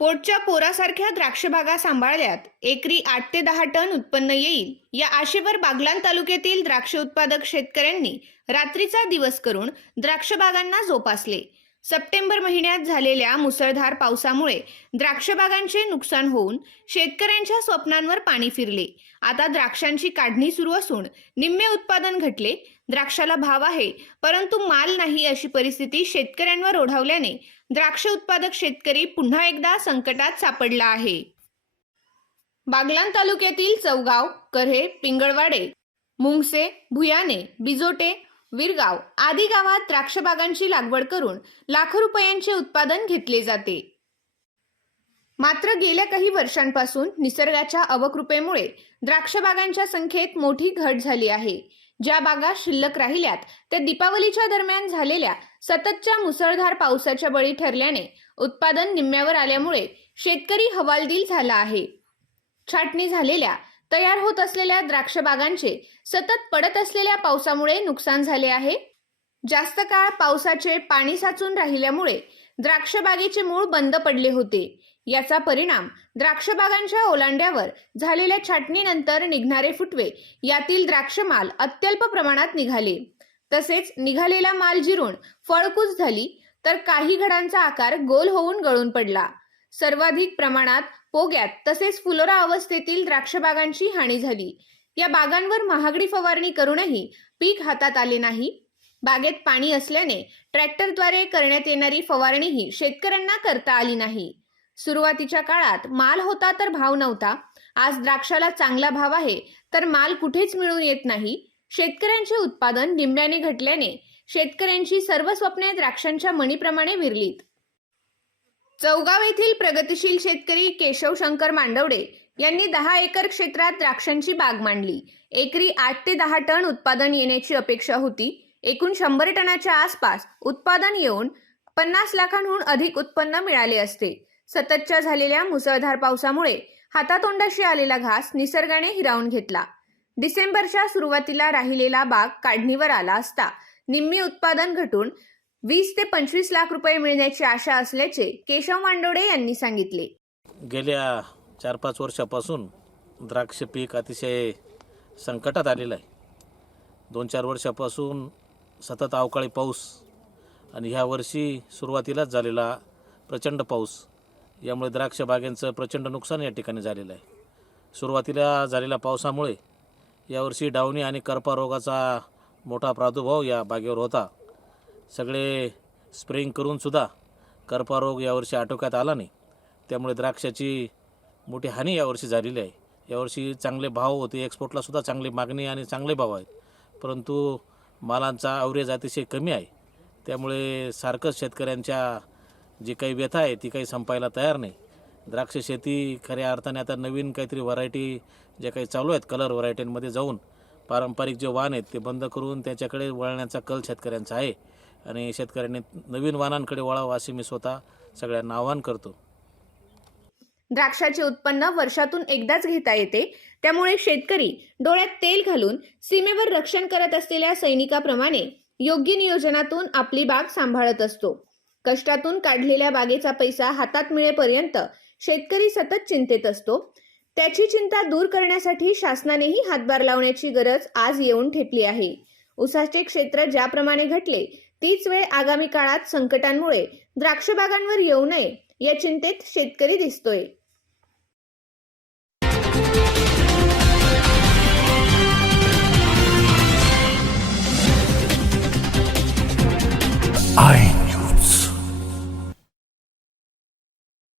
पोटच्या पोरासारख्या द्राक्षबागा सांभाळल्यात. एकरी आठ ते दहा टन उत्पन्न येईल. या आशेवर बागलाण तालुक्यातील द्राक्ष उत्पादक शेतकऱ्यांनी रात्रीचा दिवस करून द्राक्षबागांना जोपासले. सप्टेंबर महिन्यात झालेल्या मुसळधार पावसामुळे द्राक्षबागांचे नुकसान होऊन शेतकऱ्यांच्या स्वप्नांवर पाणी फिरले. आता द्राक्षांची काढणी सुरू असून निम्मे उत्पादन घटले. द्राक्षाला भाव आहे परंतु माल नाही अशी परिस्थिती शेतकऱ्यांवर ओढावल्याने द्राक्ष उत्पादक शेतकरी पुन्हा एकदा संकटात सापडला आहे. बागलान तालुक्यातील चौगाव करहे पिंगळवाडे मुंगसे भुयाणे बिजोटे विरगाव आदी गावात द्राक्ष बागांची लागवड करून लाखो रुपयांचे उत्पादन घेतले जाते. मात्र गेल्या काही वर्षांपासून निसर्गाच्या अवकृपेमुळे द्राक्ष बागांच्या संख्येत मोठी घट झाली आहे. ज्या बागा शिल्लक राहिल्यात त्या दीपावलीच्या दरम्यान झालेल्या सततच्या मुसळधार पावसाच्या बळी ठरल्याने उत्पादन निम्म्यावर आल्यामुळे शेतकरी हवालदिल झाला आहे. छाटणी झालेल्या तयार होत असलेल्या द्राक्ष बागांचे सतत पडत असलेल्या पावसामुळे नुकसान झाले आहे. जास्त काळ पावसाचे पाणी साचून राहिल्यामुळे द्राक्ष बागेचे मूळ बंद पडले होते. याचा परिणाम द्राक्षबागांच्या ओलांड्यावर झालेल्या छाटणीनंतर निघणारे फुटवे. यातील द्राक्ष माल अत्यल्प प्रमाणात निघाले. तसेच निघालेला माल जिरून फळकूच झाली तर काही घडांचा आकार गोल होऊन गळून पडला. सर्वाधिक प्रमाणात पोग्यात तसेच फुलोरा अवस्थेतील द्राक्षबागांची हानी झाली. या बागांवर महागडी फवारणी करूनही पीक हातात आले नाही. बागेत पाणी असल्याने ट्रॅक्टरद्वारे करण्यात येणारी फवारणीही शेतकऱ्यांना करता आली नाही. सुरुवातीच्या काळात माल होता तर भाव नव्हता. आज द्राक्षाला चांगला भाव आहे तर माल कुठेच मिळून येत नाही. शेतकऱ्यांचे उत्पादन निम्म्याने घटल्याने शेतकऱ्यांची सर्व स्वप्ने द्राक्षांच्या मणीप्रमाणे विरलीत. चौगाव येथील प्रगतिशील शेतकरी केशव शंकर मांडवडे यांनी दहा एकर क्षेत्रात द्राक्षांची बाग मांडली. एकरी आठ ते दहा टन उत्पादन येण्याची अपेक्षा होती. एकूण शंभर टनाच्या आसपास उत्पादन येऊन पन्नास लाखांहून अधिक उत्पन्न मिळाले असते. सततच्या झालेल्या मुसळधार पावसामुळे हातातोंडाशी आलेला घास निसर्गाने हिरावून घेतला. डिसेंबरच्या सुरुवातीला राहिलेला बाग काढणीवर आला असता निम्मी उत्पादन घटून वीस ते पंचवीस लाख रुपये मिळण्याची आशा असल्याचे केशव मांडोडे यांनी सांगितले. गेल्या चार पाच वर्षापासून द्राक्ष पीक अतिशय संकटात आलेलं आहे. दोन चार वर्षापासून सतत अवकाळी पाऊस आणि ह्या वर्षी सुरुवातीलाच झालेला प्रचंड पाऊस यामुळे द्राक्ष बागांचं प्रचंड नुकसान या ठिकाणी झालेलं आहे. सुरुवातीला झालेल्या पावसामुळे यावर्षी डावणी आणि करपा रोगाचा मोठा प्रादुर्भाव या बागेवर होता. सगळे स्प्रेंग करूनसुद्धा करपा रोग यावर्षी आटोक्यात आला नाही. त्यामुळे द्राक्षाची मोठी हानी यावर्षी झालेली आहे. यावर्षी चांगले भाव होते. एक्सपोर्टलासुद्धा चांगली मागणी आणि चांगले भाव आहेत. परंतु मालांचा अवरेज अतिशय कमी आहे. त्यामुळे सारखंच शेतकऱ्यांच्या जी काही व्यथा आहे ती काही संपायला तयार नाही. द्राक्ष शेती खऱ्या अर्थाने आता नवीन काहीतरी व्हरायटी जे काही चालू आहेत कलर व्हरायटींमध्ये जाऊन पारंपरिक जे वाण आहेत ते बंद करून त्याच्याकडे वळण्याचा कल शेतकऱ्यांचा आहे. आणि शेतकऱ्यांनी नवीन वाहनांकडे वळावं असे मी स्वतः सगळ्यांना आवाहन करतो. द्राक्षाचे उत्पन्न वर्षातून एकदाच घेता येते. त्यामुळे शेतकरी डोळ्यात तेल घालून सीमेवर रक्षण करत असलेल्या सैनिकाप्रमाणे योग्य नियोजनातून आपली बाग सांभाळत असतो. कष्टातून काढलेल्या बागेचा पैसा हातात मिळेपर्यंत शेतकरी सतत चिंतेत असतो. त्याची चिंता दूर करण्यासाठी शासनानेही हातभार लावण्याची गरज आज येऊन ठेपली आहे. उसाचे क्षेत्र ज्याप्रमाणे घटले तीच वेळ आगामी काळात संकटांमुळे द्राक्ष बागांवर येऊ नये या चिंतेत शेतकरी दिसतोय.